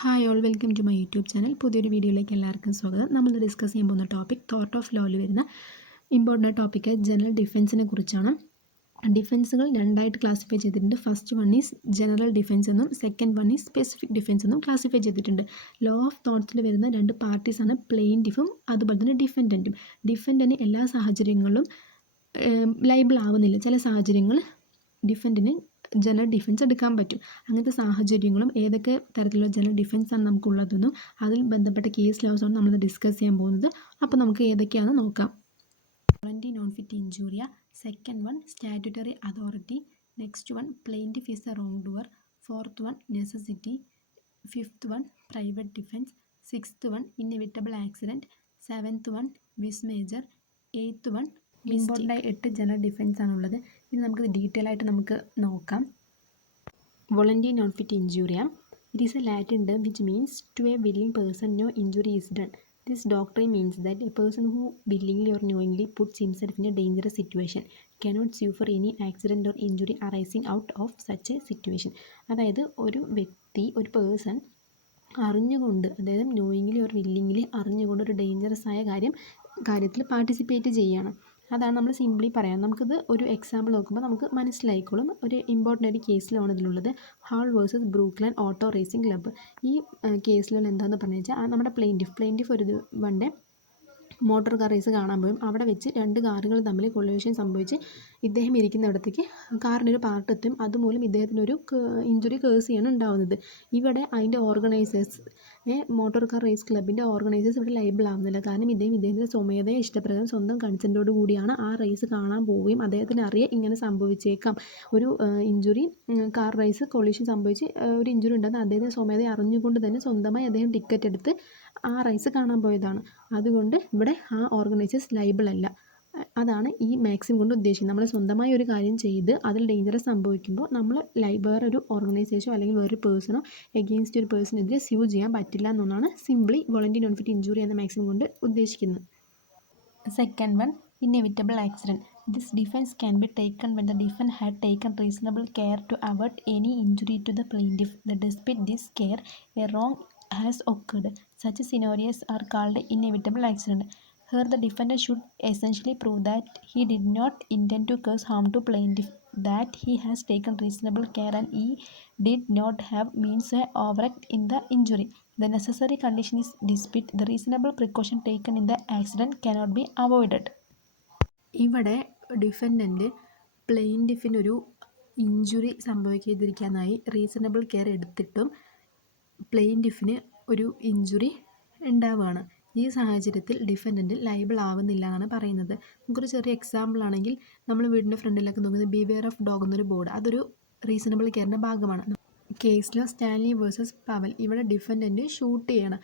Hi all, welcome to my YouTube channel. പുതിയൊരു വീഡിയോയിലേക്ക് എല്ലാവർക്കും സ്വാഗതം. നമ്മൾ ഡിസ്കസ് ചെയ്യാൻ പോകുന്ന ടോപ്പിക് തോർട്ട് ഓഫ് ലോയിൽ വരുന്ന ഇമ്പോർട്ടൻ്റ് ടോപ്പിക്ക് ജനറൽ ഡിഫെൻസിനെ കുറിച്ചാണ്. ഡിഫെൻസുകൾ രണ്ടായിട്ട് ക്ലാസിഫൈ ചെയ്തിട്ടുണ്ട്. First one is general defence എന്നും second one is specific defence എന്നും ക്ലാസിഫൈ ചെയ്തിട്ടുണ്ട്. ലോ ഓഫ് തോട്ട്സിൽ വരുന്ന രണ്ട് പാർട്ടീസാണ് പ്ലെയിൻറ്റിഫും അതുപോലെ തന്നെ ഡിഫെൻഡൻറ്റും. ഡിഫെൻഡൻറ്റ് എല്ലാ സാഹചര്യങ്ങളിലും ലൈബിൾ ആവുന്നില്ല. ചില സാഹചര്യങ്ങൾ ഡിഫെൻഡിന് ജനറൽ ഡിഫെൻസ് എടുക്കാൻ പറ്റും. അങ്ങനത്തെ സാഹചര്യങ്ങളും ഏതൊക്കെ തരത്തിലുള്ള ജനറൽ ഡിഫെൻസാണ് നമുക്കുള്ളതെന്നും അതിൽ ബന്ധപ്പെട്ട കേസ് ലോസാണ് നമ്മൾ ഡിസ്കസ് ചെയ്യാൻ പോകുന്നത്. അപ്പോൾ നമുക്ക് ഏതൊക്കെയാണെന്ന് നോക്കാം. Volenti non fit injuria, second one statutory authority, next one plaintiff is a wrongdoer, fourth one necessity, fifth one private defence, sixth one inevitable accident, seventh one vis major, eighth one ഇമ്പോർട്ടൻ്റായി 8 general defence ആണുള്ളത്. ഇത് നമുക്ക് detail ആയിട്ട് നമുക്ക് നോക്കാം. Volenti non fit injuria, it is a Latin term which means to a willing person no injury is done. This doctrine means that a person who willingly or knowingly puts himself in a dangerous situation cannot sue for any accident or injury arising out of such a situation. അതായത് ഒരു വ്യക്തി, ഒരു person അറിഞ്ഞുകൊണ്ട്, അതായത് knowingly or വില്ലിങ്ലി അറിഞ്ഞുകൊണ്ട് ഒരു dangerous ആയ കാര്യത്തിൽ പാർട്ടിസിപ്പേറ്റ് ചെയ്യുകയാണ്. അതാണ് നമ്മൾ സിംപ്ലി പറയാം. നമുക്കിത് ഒരു എക്സാമ്പിൾ നോക്കുമ്പോൾ നമുക്ക് മനസ്സിലായിക്കോളും. ഒരു ഇമ്പോർട്ടൻ്റ് ഒരു കേസിലാണ് ഇതിലുള്ളത്. Hall versus Brooklands auto racing club. ഈ കേസിലുള്ള എന്താണെന്ന് പറഞ്ഞു വെച്ചാൽ നമ്മുടെ പ്ലെയിൻറ്റിഫ് ഒരു വണ്ടേ മോട്ടോർ കാർ റേസ് കാണാൻ പോയും അവിടെ വെച്ച് രണ്ട് കാറുകൾ തമ്മിൽ കൊളീഷൻ സംഭവിച്ച് ഇദ്ദേഹം ഇരിക്കുന്നിടത്തേക്ക് കാറിൻ്റെ ഒരു പാർട്ട് എത്തും. അതുമൂലം ഇദ്ദേഹത്തിനൊരു ഇഞ്ചുറി കേഴ്സിയാണ് ഉണ്ടാകുന്നത്. ഇവിടെ അതിൻ്റെ ഓർഗനൈസേഴ്സ്, മോട്ടോർ കാർ റേസ് ക്ലബിൻ്റെ ഓർഗനൈസേഴ്സ് ഇവിടെ ലൈബിൾ ആവുന്നില്ല. കാരണം ഇദ്ദേഹത്തിൻ്റെ സ്വമേധയ ഇഷ്ടപ്രകാരം സ്വന്തം കൺസെൻറ്റോട് കൂടിയാണ് ആ റേസ് കാണാൻ പോവുകയും അദ്ദേഹത്തിന് അറിയാം ഇങ്ങനെ സംഭവിച്ചേക്കാം, ഒരു ഇഞ്ചുറി, കാർ റേസ് കൊളീഷൻ സംഭവിച്ച് ഒരു ഇഞ്ചുറി ഉണ്ടെന്ന് അദ്ദേഹത്തിന് സ്വമേധയ അറിഞ്ഞുകൊണ്ട് തന്നെ സ്വന്തമായി അദ്ദേഹം ടിക്കറ്റ് എടുത്ത് ആ റേസ് കാണാൻ പോയതാണ്. അതുകൊണ്ട് ഇവിടെ ആ ഓർഗനൈസേഴ്സ് ലൈബിൾ അല്ല. അതാണ് ഈ മാക്സിം കൊണ്ട് ഉദ്ദേശിക്കുന്നത്. നമ്മൾ സ്വന്തമായി ഒരു കാര്യം ചെയ്ത് അതിൽ ഡേഞ്ചറസ് സംഭവിക്കുമ്പോൾ നമ്മൾ വേറൊരു ഓർഗനൈസേഷനോ അല്ലെങ്കിൽ വേറൊരു പേഴ്സണോ എഗെയിൻസ്റ്റ് ഒരു പേഴ്സണെതിരെ സ്യൂ ചെയ്യാൻ പറ്റില്ല എന്നാണ് simply voluntary non fit injury എന്ന മാക്സിം കൊണ്ട് ഉദ്ദേശിക്കുന്നത്. Second one inevitable accident. This defense can be taken when the defendant had taken reasonable care to avert any injury to the plaintiff. Despite this care, a wrong has occurred. Such scenarios are called inevitable accident. Here the defendant should essentially prove that he did not intend to cause harm to plaintiff, that he has taken reasonable care and he did not have means to overact in the injury. The necessary condition is dispute. The reasonable precaution taken in the accident cannot be avoided. ഇവിടെ defendant പ്ലെയിൻറ്റിഫിനൊരു injury സംഭവിക്കാതിരിക്കാനായി reasonable care എടുത്തിട്ടും പ്ലെയിൻറ്റിഫിന് ഒരു injury ഉണ്ടാവുകയാണ്. ഈ സാഹചര്യത്തിൽ defendant liable ആവുന്നില്ല എന്നാണ് പറയുന്നത്. നമുക്കൊരു ചെറിയ എക്സാമ്പിൾ ആണെങ്കിൽ നമ്മൾ വീടിൻ്റെ ഫ്രണ്ടിലൊക്കെ നോക്കുന്നത് ബിവെയർ ഓഫ് ഡോഗ് എന്നൊരു ബോർഡ്, അതൊരു റീസണബിൾ കെയറിൻ്റെ ഭാഗമാണ്. കേസിലോ സ്റ്റാൻലി വേഴ്സസ് പവൽ, ഇവിടെ ഡിഫൻഡൻറ്റ് ഷൂട്ട് ചെയ്യണം.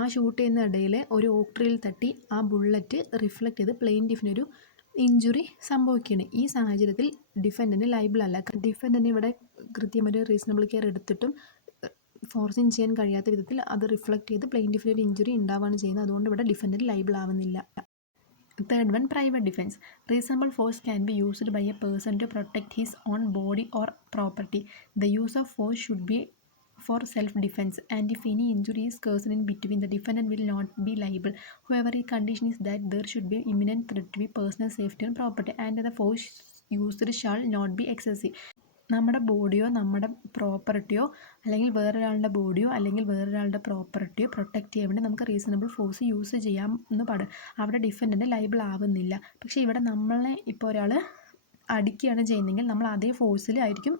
ആ ഷൂട്ട് ചെയ്യുന്ന ഇടയിൽ ഒരു ഓക്ട്രിയിൽ തട്ടി ആ ബുള്ളറ്റ് റിഫ്ലക്റ്റ് ചെയ്ത് പ്ലെയിൻറ്റിഫിനൊരു ഇഞ്ചുറി സംഭവിക്കുകയാണ്. ഈ സാഹചര്യത്തിൽ ഡിഫൻഡൻറ്റ് ലൈബിൾ അല്ല. ഡിഫൻഡൻറ്റ് ഇവിടെ കൃത്യമായിട്ട് റീസണബിൾ കെയർ എടുത്തിട്ടും ഫോഴ്സിങ് ചെയ്യാൻ കഴിയാത്ത വിധത്തിൽ അത് റിഫ്ലക്റ്റ് ചെയ്ത് പ്ലെയിൻറ്റിഫിന് ഒരു ഇഞ്ചുറി ഉണ്ടാവുകയാണ് ചെയ്യുന്നത്. അതുകൊണ്ട് ഇവിടെ ഡിഫൻഡൻറ്റ് ലൈബിൾ ആവുന്നില്ല. Third one private defence. Reasonable force can be used by a person to protect his own body or property. The use of force should be for self-defense, and if any injury is caused in between, the defendant will not be liable. However, a condition is that there should be imminent threat to be personal safety and property, and the force used shall not be excessive. നമ്മുടെ ബോഡിയോ നമ്മുടെ പ്രോപ്പർട്ടിയോ അല്ലെങ്കിൽ വേറൊരാളുടെ ബോഡിയോ അല്ലെങ്കിൽ വേറൊരാളുടെ പ്രോപ്പർട്ടിയോ protect ചെയ്യാൻ വേണ്ടി നമുക്ക് reasonable force use ചെയ്യാം എന്ന് പാടും. അവിടെ ഡിഫൻഡൻറ്റ് ലൈബിൾ ആവുന്നില്ല. പക്ഷേ ഇവിടെ നമ്മളെ ഇപ്പോൾ ഒരാൾ അടിക്കുകയാണ് ചെയ്യുന്നതെങ്കിൽ നമ്മൾ അതേ ഫോഴ്സിലായിരിക്കും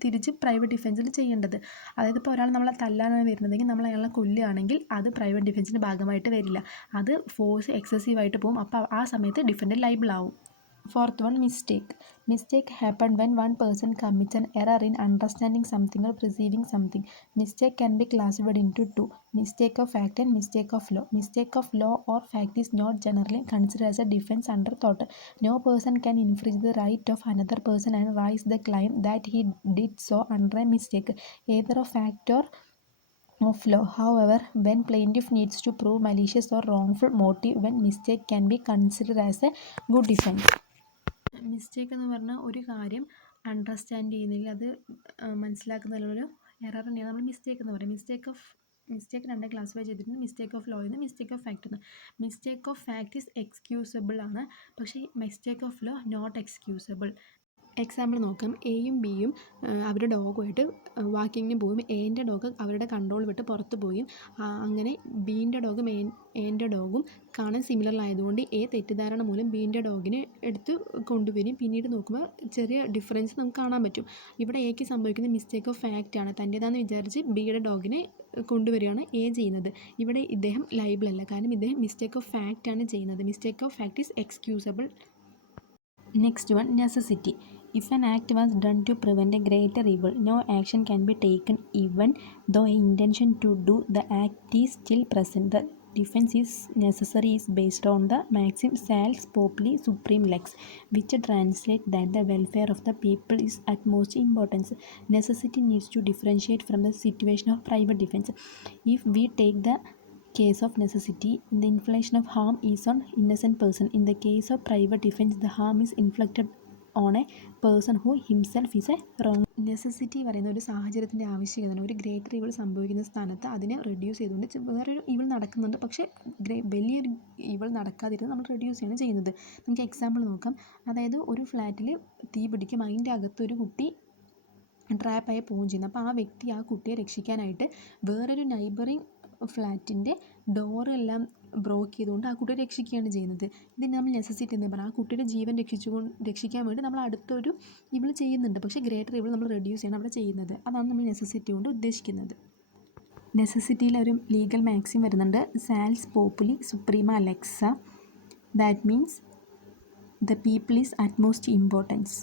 തിരിച്ച് പ്രൈവറ്റ് ഡിഫെൻസിൽ ചെയ്യേണ്ടത്. അതായത് ഇപ്പോൾ ഒരാൾ നമ്മളെ തല്ലാനാണ് വരുന്നതെങ്കിൽ നമ്മൾ അയാളെ കൊല്ലുകയാണെങ്കിൽ അത് പ്രൈവറ്റ് ഡിഫെൻസിൻ്റെ ഭാഗമായിട്ട് വരില്ല. അത് ഫോഴ്സ് എക്സസീവായിട്ട് പോകും. അപ്പോൾ ആ സമയത്ത് ഡിഫൻഡൻറ്റ് ലൈബിൾ ആവും. Fourth one, mistake. Mistake happen when one person commits an error in understanding something or perceiving something. Mistake can be classified into two: mistake of fact and mistake of law. Mistake of law or fact is not generally considered as a defense under tort. No person can infringe the right of another person and raise the claim that he did so under a mistake, either of fact or of law. However, when plaintiff needs to prove malicious or wrongful motive, when mistake can be considered as a good defense. Mistake എന്ന് പറഞ്ഞാൽ ഒരു കാര്യം understand ചെയ്യുന്നതിൽ അത് മനസ്സിലാക്കുന്നതിലൊരു എററിനെയാണ് നമ്മൾ mistake എന്ന് പറയും. Mistake രണ്ട് ക്ലാസിഫൈ ചെയ്തിട്ടുണ്ട്. മിസ്റ്റേക്ക് ഓഫ് ലോ എന്ന്, മിസ്റ്റേക്ക് ഓഫ് ഫാക്ട് എന്ന്. Mistake of fact is excusable ആണ്, പക്ഷേ mistake of law not excusable. Example നോക്കാം. എയും ബിയും അവരുടെ ഡോഗുമായിട്ട് വാക്കിങ്ങിന് പോയും എൻ്റെ ഡോഗ് അവരുടെ കൺട്രോൾ വിട്ട് പുറത്ത് പോയും അങ്ങനെ ബീൻ്റെ ഡോഗും എൻ്റെ ഡോഗും കാണാൻ സിമിലർ ആയതുകൊണ്ട് എ തെറ്റിദ്ധാരണ മൂലം ബീൻ്റെ ഡോഗിനെ എടുത്ത് കൊണ്ടുവരും. പിന്നീട് നോക്കുമ്പോൾ ചെറിയ ഡിഫറൻസ് നമുക്ക് കാണാൻ പറ്റും. ഇവിടെ എക്ക് സംഭവിക്കുന്ന മിസ്റ്റേക്ക് ഓഫ് ഫാക്റ്റ് ആണ്. തൻ്റേതാണെന്ന് വിചാരിച്ച് ബിയുടെ ഡോഗിനെ കൊണ്ടുവരികയാണ് എ ചെയ്യുന്നത്. ഇവിടെ ഇദ്ദേഹം ലൈബിൾ അല്ല, കാരണം ഇദ്ദേഹം മിസ്റ്റേക്ക് ഓഫ് ഫാക്റ്റ് ആണ് ചെയ്യുന്നത്. Mistake of fact is excusable. Next one, necessity. If an act was done to prevent a greater evil, no action can be taken even though an intention to do the act is still present. The defense is necessary is based on the maxim salus populi supreme lex, which translates that the welfare of the people is utmost importance. Necessity needs to differentiate from the situation of private defense. If we take the case of necessity, the infliction of harm is on innocent person. In the case of private defense, the harm is inflicted on A person who himself is a wrong. Necessity പറയുന്ന ഒരു സാഹചര്യത്തിൻ്റെ ആവശ്യകതയാണ്. ഒരു greater evil സംഭവിക്കുന്ന സ്ഥാനത്ത് അതിനെ reduce ചെയ്തുകൊണ്ട് വേറൊരു evil നടക്കുന്നുണ്ട്, പക്ഷേ വലിയൊരു ഇവിൾ നടക്കാതിരുന്ന് നമ്മൾ റെഡ്യൂസ് ചെയ്യാണ് ചെയ്യുന്നത്. നമുക്ക് എക്സാമ്പിൾ നോക്കാം. അതായത് ഒരു ഫ്ലാറ്റിൽ തീ പിടിക്കും, അതിൻ്റെ അകത്തൊരു കുട്ടി ട്രാപ്പായി പോവുകയും ചെയ്യുന്നു. അപ്പോൾ ആ വ്യക്തി ആ കുട്ടിയെ രക്ഷിക്കാനായിട്ട് വേറൊരു നൈബറിങ് ഫ്ലാറ്റിൻ്റെ ഡോറെല്ലാം ബ്രോക്ക് ചെയ്തുകൊണ്ട് ആ കുട്ടിയെ രക്ഷിക്കുകയാണ് ചെയ്യുന്നത്. ഇതിന് നമ്മൾ നെസസിറ്റി എന്ന് പറയാം. ആ കുട്ടിയുടെ ജീവൻ രക്ഷിക്കാൻ വേണ്ടി നമ്മൾ അടുത്തൊരു ഇവിൾ ചെയ്യുന്നുണ്ട്, പക്ഷേ ഗ്രേറ്റർ ഇവിൾ നമ്മൾ റെഡ്യൂസ് ചെയ്യണം അവിടെ ചെയ്യുന്നത്. അതാണ് നമ്മൾ നെസസിറ്റി കൊണ്ട് ഉദ്ദേശിക്കുന്നത്. നെസസിറ്റിയിൽ ഒരു ലീഗൽ മാക്സിം വരുന്നുണ്ട്, salus populi suprema lex. That means the people is utmost importance.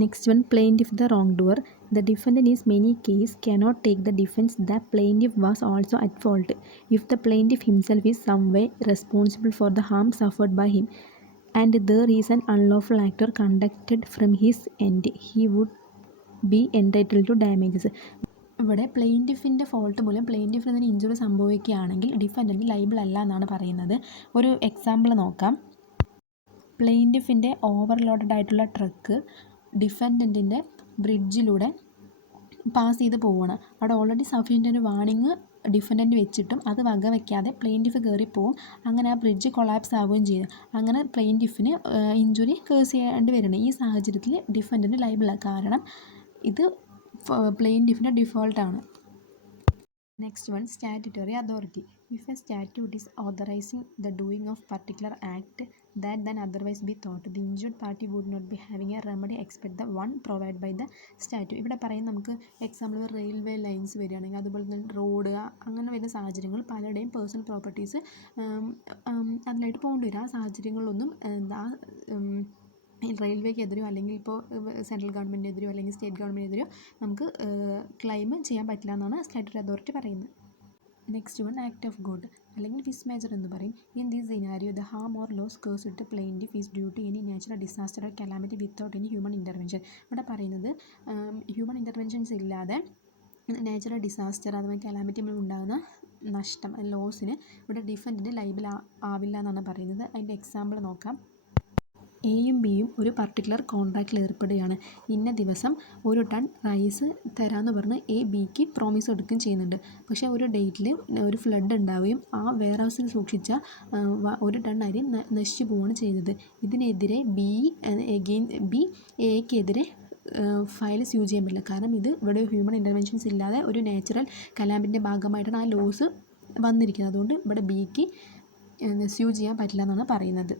Next one, plaintiff the wrongdoer. The defendant in many cases cannot take the defense the plaintiff was also at fault. If the plaintiff himself is some way responsible for the harm suffered by him, and there is an unlawful actor conducted from his end, he would be entitled to damages. ഇവിടെ പ്ലെയിൻറ്റിഫിൻ്റെ fault മൂലം പ്ലെയിൻറ്റിഫിന് അതിന് injury സംഭവിക്കുകയാണെങ്കിൽ defendant liable അല്ല എന്നാണ് പറയുന്നത്. ഒരു example നോക്കാം. പ്ലെയിൻറ്റിഫിൻ്റെ overloaded ആയിട്ടുള്ള ട്രക്ക് ഡിഫൻഡൻറ്റിൻ്റെ ബ്രിഡ്ജിലൂടെ പാസ് ചെയ്ത് പോവുകയാണ്. അവിടെ ഓൾറെഡി സഫീഷ്യൻ്റ് ഒരു വാണിംഗ് ഡിഫൻഡൻറ്റ് വെച്ചിട്ടും അത് വകവയ്ക്കാതെ പ്ലെയിൻറ്റിഫ് കയറിപ്പോവും. അങ്ങനെ ആ ബ്രിഡ്ജ് കൊളാപ്സ് ആവുകയും ചെയ്തു. അങ്ങനെ പ്ലെയിൻറ്റിഫിന് ഇഞ്ചുറി കേസ് ചെയ്യേണ്ടി വരുന്നത്. ഈ സാഹചര്യത്തിൽ ഡിഫൻഡൻറ്റ് ലൈബിളാണ്, കാരണം ഇത് പ്ലെയിൻറ്റിഫിൻ്റെ ഡിഫോൾട്ടാണ്. Next one, statutory authority. If a statute is authorizing the doing of particular act that then otherwise be thought, the injured party would not be having a remedy except the one provided by the statute. ഇവിടെ പറയുന്നത് നമുക്ക് example railway lines വരികയാണെങ്കിൽ, അതുപോലെ തന്നെ road, അങ്ങനെ വരുന്ന സാഹചര്യങ്ങൾ പലരുടെയും പേഴ്സണൽ പ്രോപ്പർട്ടീസ് അതിലായിട്ട് പോകേണ്ടി വരും. ആ സാഹചര്യങ്ങളിലൊന്നും റെയിൽവേക്കെതിരെയോ അല്ലെങ്കിൽ ഇപ്പോൾ സെൻട്രൽ ഗവൺമെൻറ്റിനെതിരെയോ അല്ലെങ്കിൽ സ്റ്റേറ്റ് ഗവൺമെൻറ്റിനെതിരെയോ നമുക്ക് ക്ലെയിം ചെയ്യാൻ പറ്റില്ല എന്നാണ് സ്റ്റാറ്റ്യൂട്ടറി അതോറിറ്റി പറയുന്നത്. Next one, act of God അല്ലെങ്കിൽ ഫിസ് മേജർ എന്ന് പറയും. In this scenario the harm or loss caused to plaintiff is due to any natural disaster or calamity without any human intervention. ഇവിടെ പറയുന്നത് human interventions ഇല്ലാതെ natural disaster അഥവാ calamity ഉണ്ടാകുന്ന നഷ്ടം, ലോസിന് ഇവിടെ ഡിഫൻഡൻറ്റ് ലൈബിൾ ആവില്ല എന്നാണ് പറയുന്നത്. അതിൻ്റെ എക്സാമ്പിൾ നോക്കാം. എയും ബിയും ഒരു പർട്ടിക്കുലർ കോൺട്രാക്റ്റിൽ ഏർപ്പെടുകയാണ്. ഇന്ന ദിവസം 1 ടൺ റൈസ് തരാമെന്ന് പറഞ്ഞ് എ ബിക്ക് പ്രോമിസ് എടുക്കുകയും ചെയ്യുന്നുണ്ട്. പക്ഷേ ഒരു ഡേറ്റിൽ ഒരു ഫ്ലഡ് ഉണ്ടാവുകയും ആ വെയർ ഹൗസിൽ സൂക്ഷിച്ച 1 ടൺ അരി നശിച്ചു പോവുകയാണ് ചെയ്തത്. ഇതിനെതിരെ ബി എക്കെതിരെ ഫയൽ സ്യൂ ചെയ്യാൻ പറ്റില്ല, കാരണം ഇത് ഇവിടെ ഹ്യൂമൻ ഇൻ്റർവെൻഷൻസ് ഇല്ലാതെ ഒരു നാച്ചുറൽ കലാമിറ്റിൻ്റെ ഭാഗമായിട്ടാണ് ആ ലോസ് വന്നിരിക്കുന്നത്. അതുകൊണ്ട് ഇവിടെ ബിക്ക് സ്യൂ ചെയ്യാൻ പറ്റില്ല എന്നാണ് പറയുന്നത്.